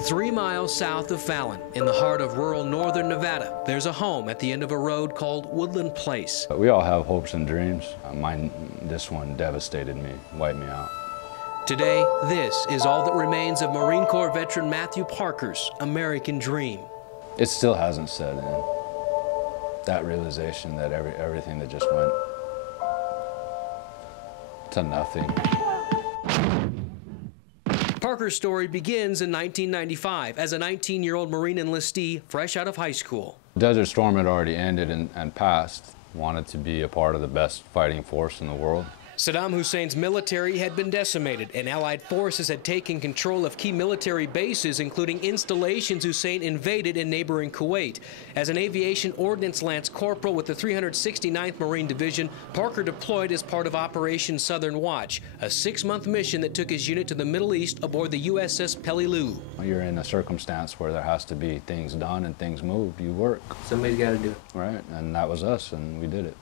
3 miles south of Fallon, in the heart of rural northern Nevada, there's a home at the end of a road called Woodland Place. We all have hopes and dreams. This one devastated me, wiped me out. Today, this is all that remains of Marine Corps veteran Matthew Parker's American dream. It still hasn't set in. That realization that everything that just went to nothing. Parker's story begins in 1995 as a 19-year-old Marine enlistee fresh out of high school. Desert Storm had already ended and passed. Wanted to be a part of the best fighting force in the world. Saddam Hussein's military had been decimated, and Allied forces had taken control of key military bases, including installations Hussein invaded in neighboring Kuwait. As an aviation ordnance lance corporal with the 369th Marine Division, Parker deployed as part of Operation Southern Watch, a 6-month mission that took his unit to the Middle East aboard the USS Peleliu. You're in a circumstance where there has to be things done and things moved. You work. Somebody's got to do it. Right, and that was us, and we did it.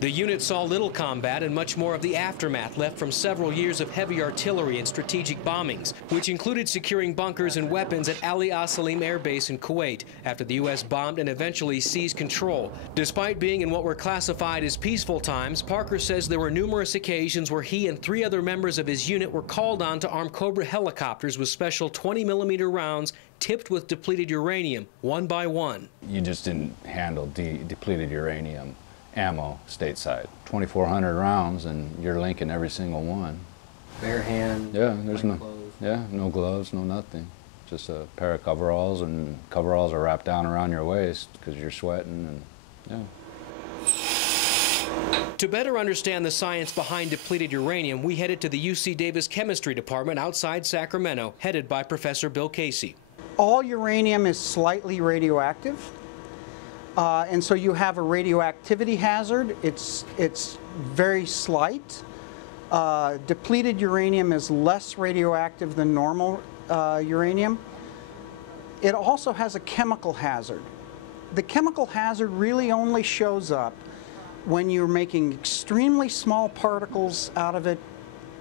The unit saw little combat and much more of the aftermath left from several years of heavy artillery and strategic bombings, which included securing bunkers and weapons at Ali Al-Salim Air Base in Kuwait after the U.S. bombed and eventually seized control. Despite being in what were classified as peaceful times, Parker says there were numerous occasions where he and 3 other members of his unit were called on to arm Cobra helicopters with special 20mm rounds tipped with depleted uranium, one by one. You just didn't handle depleted uranium ammo stateside. 2,400 rounds, and you're linking every single one. Bare hand. Yeah, there's no gloves, no nothing. Just a pair of coveralls, and coveralls are wrapped down around your waist because you're sweating, and yeah. To better understand the science behind depleted uranium, we headed to the UC Davis Chemistry Department outside Sacramento, headed by Professor Bill Casey. All uranium is slightly radioactive. And so you have a radioactivity hazard. It's very slight. Depleted uranium is less radioactive than normal uranium. It also has a chemical hazard. The chemical hazard really only shows up when you're making extremely small particles out of it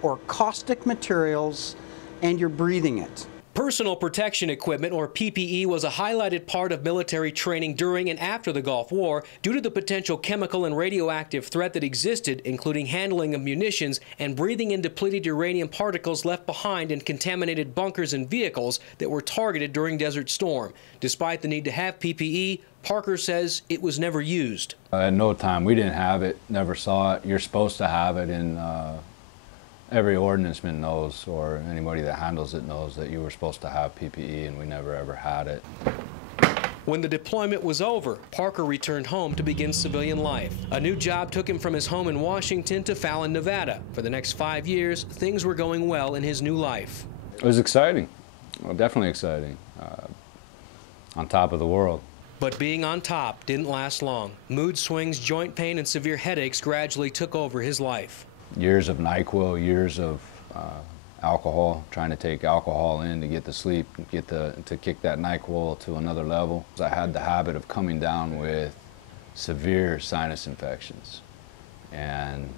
or caustic materials and you're breathing it. Personal protection equipment, or PPE, was a highlighted part of military training during and after the Gulf War due to the potential chemical and radioactive threat that existed, including handling of munitions and breathing in depleted uranium particles left behind in contaminated bunkers and vehicles that were targeted during Desert Storm. Despite the need to have PPE, Parker says it was never used. At no time, we didn't have it, never saw it. You're supposed to have it in every ordnanceman knows, or anybody that handles it knows, that you were supposed to have PPE, and we never ever had it. When the deployment was over, Parker returned home to begin civilian life. A new job took him from his home in Washington to Fallon, Nevada. For the next 5 years, things were going well in his new life. It was exciting, well, definitely exciting, on top of the world. But being on top didn't last long. Mood swings, joint pain, and severe headaches gradually took over his life. Years of NyQuil, years of alcohol, trying to take alcohol in to get to sleep, to kick that NyQuil to another level. I had the habit of coming down with severe sinus infections, and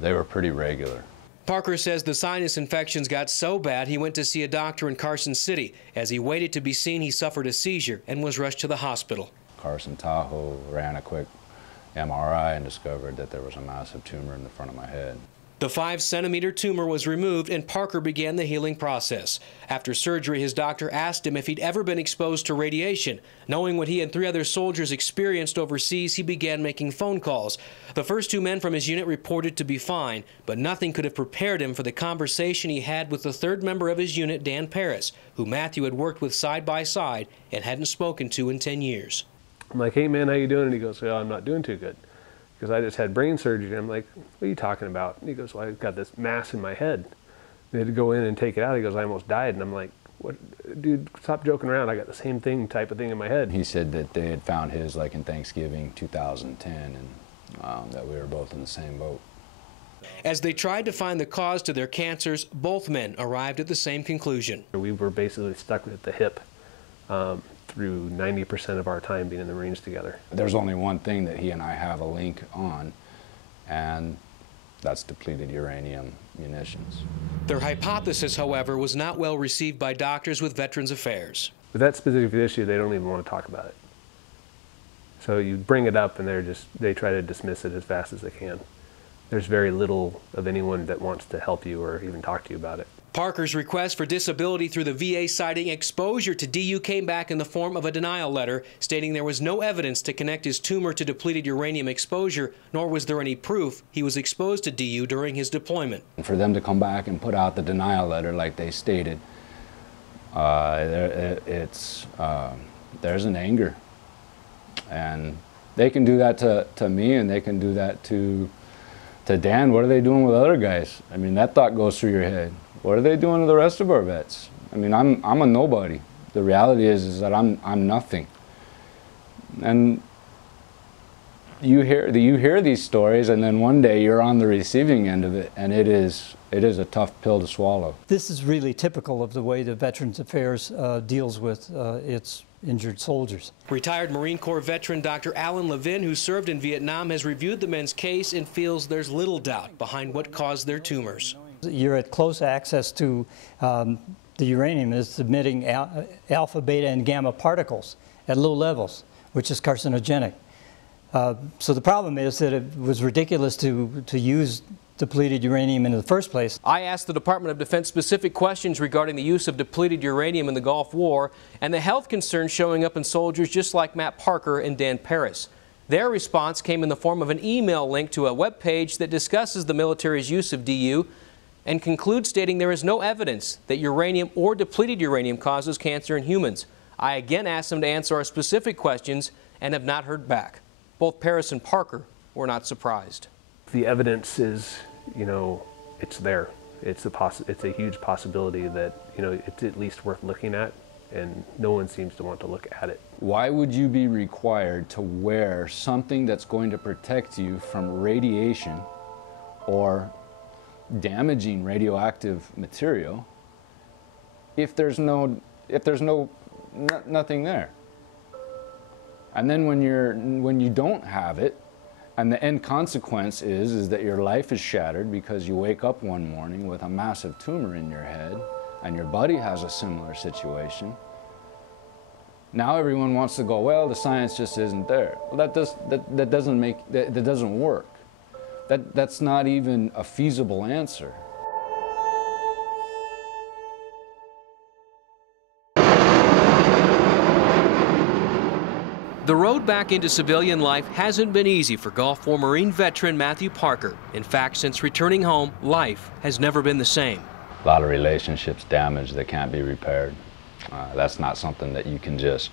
they were pretty regular. Parker says the sinus infections got so bad he went to see a doctor in Carson City. As he waited to be seen, he suffered a seizure and was rushed to the hospital. Carson Tahoe ran a quick MRI and discovered that there was a massive tumor in the front of my head. The 5-centimeter tumor was removed, and Parker began the healing process. After surgery, his doctor asked him if he'd ever been exposed to radiation. Knowing what he and 3 other soldiers experienced overseas, he began making phone calls. The first 2 men from his unit reported to be fine, but nothing could have prepared him for the conversation he had with the 3rd member of his unit, Dan Paris, who Matthew had worked with side by side and hadn't spoken to in 10 years. I'm like, hey man, how you doing? And he goes, well, I'm not doing too good, because I just had brain surgery. And I'm like, what are you talking about? And he goes, well, I've got this mass in my head. They had to go in and take it out. He goes, I almost died. And I'm like, what, dude, stop joking around. I got the same type of thing in my head. He said that they had found his like in Thanksgiving 2010, and that we were both in the same boat. As they tried to find the cause to their cancers, both men arrived at the same conclusion. We were basically stuck at the hip through 90% of our time being in the Marines together. There's only one thing that he and I have a link on, and that's depleted uranium munitions. Their hypothesis, however, was not well received by doctors with Veterans Affairs. With that specific issue, they don't even want to talk about it. So you bring it up and they try to dismiss it as fast as they can. There's very little of anyone that wants to help you or even talk to you about it. Parker's request for disability through the VA citing exposure to DU came back in the form of a denial letter stating there was no evidence to connect his tumor to depleted uranium exposure, nor was there any proof he was exposed to DU during his deployment. For them to come back and put out the denial letter like they stated, there's an anger. And they can do that to me, and they can do that to Dan. What are they doing with other guys? I mean, that thought goes through your head. What are they doing to the rest of our vets? I mean, I'm a nobody. The reality is that I'm nothing. And you hear these stories, and then one day you're on the receiving end of it, and it is a tough pill to swallow. This is really typical of the way the Veterans Affairs deals with its injured soldiers. Retired Marine Corps veteran Dr. Alan Levin, who served in Vietnam, has reviewed the men's case and feels there's little doubt behind what caused their tumors. You're at close access to the uranium is emitting alpha, beta, and gamma particles at low levels, which is carcinogenic. So the problem is that it was ridiculous to use depleted uranium in the first place. I asked the Department of Defense specific questions regarding the use of depleted uranium in the Gulf War and the health concerns showing up in soldiers just like Matt Parker and Dan Paris. Their response came in the form of an email link to a web page that discusses the military's use of DU and concludes stating there is no evidence that uranium or depleted uranium causes cancer in humans. I again asked them to answer our specific questions and have not heard back. Both Paris and Parker were not surprised. The evidence is, it's there. It's a huge possibility that, it's at least worth looking at, and no one seems to want to look at it. Why would you be required to wear something that's going to protect you from radiation or damaging radioactive material if there's nothing there? And then when you don't have it, and the end consequence is that your life is shattered because you wake up one morning with a massive tumor in your head, and your buddy has a similar situation. Now everyone wants to go, well, the science just isn't there. Well, that doesn't work. That's not even a feasible answer. The road back into civilian life hasn't been easy for Gulf War Marine veteran Matthew Parker. In fact, since returning home, life has never been the same. A lot of relationships damaged that can't be repaired. That's not something that you can just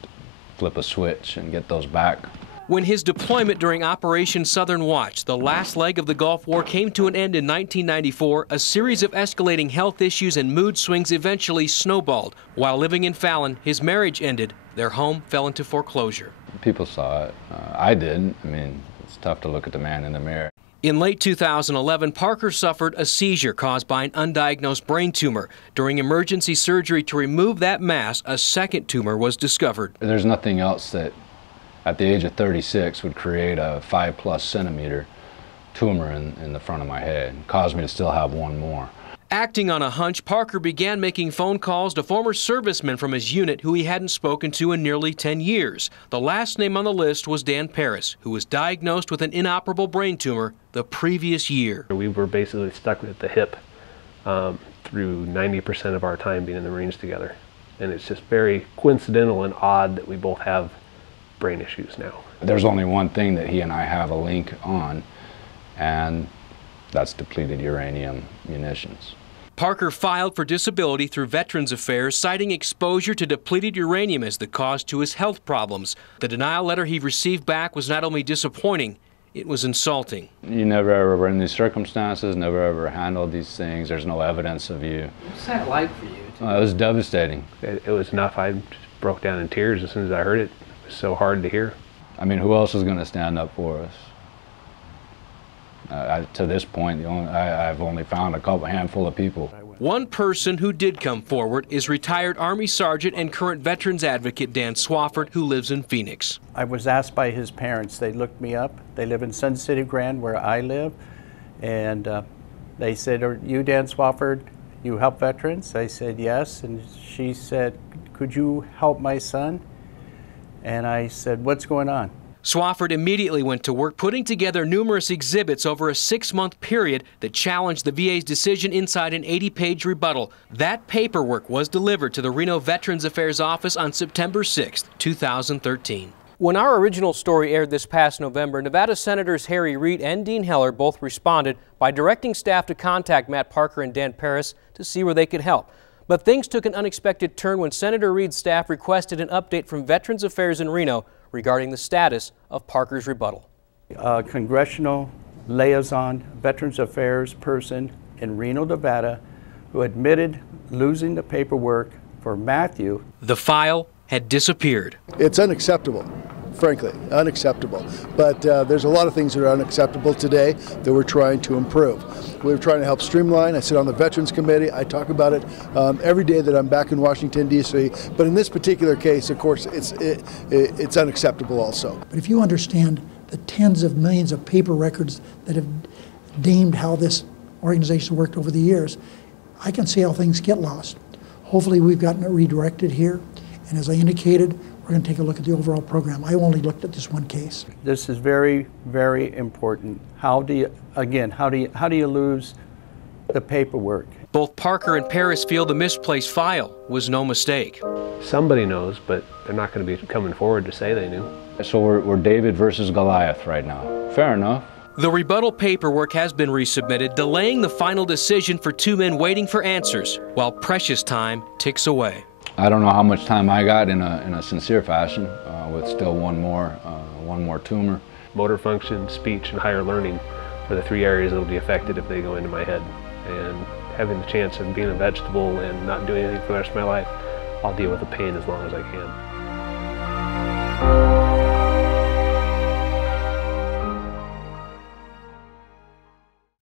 flip a switch and get those back. When his deployment during Operation Southern Watch, the last leg of the Gulf War, came to an end in 1994, a series of escalating health issues and mood swings eventually snowballed. While living in Fallon, his marriage ended. Their home fell into foreclosure. People saw it. I didn't. I mean, it's tough to look at the man in the mirror. In late 2011, Parker suffered a seizure caused by an undiagnosed brain tumor. During emergency surgery to remove that mass, a second tumor was discovered. There's nothing else that, at the age of 36, would create a 5+ centimeter tumor in the front of my head. It caused me to still have one more. Acting on a hunch, Parker began making phone calls to former servicemen from his unit who he hadn't spoken to in nearly 10 years. The last name on the list was Dan Paris, who was diagnosed with an inoperable brain tumor the previous year. We were basically stuck at the hip through 90% of our time being in the Marines together. And it's just very coincidental and odd that we both have brain issues now. There's only one thing that he and I have a link on, and that's depleted uranium munitions. Parker filed for disability through Veterans Affairs, citing exposure to depleted uranium as the cause to his health problems. The denial letter he received back was not only disappointing, it was insulting. You never ever were in these circumstances, never ever handled these things. There's no evidence of you. What's that like for you? It was devastating. It was enough. I just broke down in tears as soon as I heard it. It was so hard to hear. I mean, who else is going to stand up for us? To this point, I've only found a handful of people. One person who did come forward is retired Army Sergeant and current Veterans Advocate Dan Swafford, who lives in Phoenix. I was asked by his parents. They looked me up. They live in Sun City Grand, where I live, and They said, "Are you Dan Swafford? You help veterans?" I said, "Yes." And she said, "Could you help my son?" And I said, "What's going on?" Swafford immediately went to work putting together numerous exhibits over a 6-month period that challenged the VA's decision inside an 80-page rebuttal. That paperwork was delivered to the Reno Veterans Affairs Office on September 6, 2013. When our original story aired this past November, Nevada Senators Harry Reid and Dean Heller both responded by directing staff to contact Matt Parker and Dan Paris to see where they could help. But things took an unexpected turn when Senator Reid's staff requested an update from Veterans Affairs in Reno regarding the status of Parker's rebuttal. A congressional liaison, Veterans Affairs person in Reno, Nevada, who admitted losing the paperwork for Matthew. The file had disappeared. It's unacceptable, frankly, unacceptable. But there's a lot of things that are unacceptable today that we're trying to improve. We're trying to help streamline. I sit on the Veterans Committee. I talk about it every day that I'm back in Washington, D.C. But in this particular case, of course, it's unacceptable also. But if you understand the tens of millions of paper records that have deemed how this organization worked over the years, I can see how things get lost. Hopefully we've gotten it redirected here. And as I indicated, we're going to take a look at the overall program. I only looked at this one case. This is very, very important. How do you lose the paperwork? Both Parker and Paris feel the misplaced file was no mistake. Somebody knows, but they're not going to be coming forward to say they knew. So we're David versus Goliath right now. Fair enough. The rebuttal paperwork has been resubmitted, delaying the final decision for two men waiting for answers, while precious time ticks away. I don't know how much time I got in a sincere fashion, with still one more tumor. Motor function, speech, and higher learning are the 3 areas that will be affected if they go into my head. And having the chance of being a vegetable and not doing anything for the rest of my life, I'll deal with the pain as long as I can.